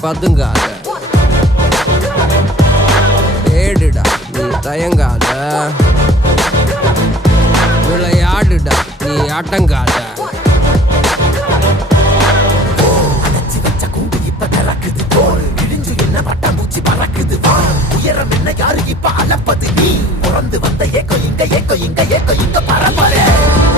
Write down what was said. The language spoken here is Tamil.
பதுங்காத, ஏடுடா நீ தயங்காத, விளையாடுடா நீ அடங்காத. உயரம் என்ன யாரு இப்ப அளப்பது, நீ பிறந்து வந்த ஏக்கோ இங்க ஏக்கோ இங்க ஏக்கோ இங்க பரம்பரை.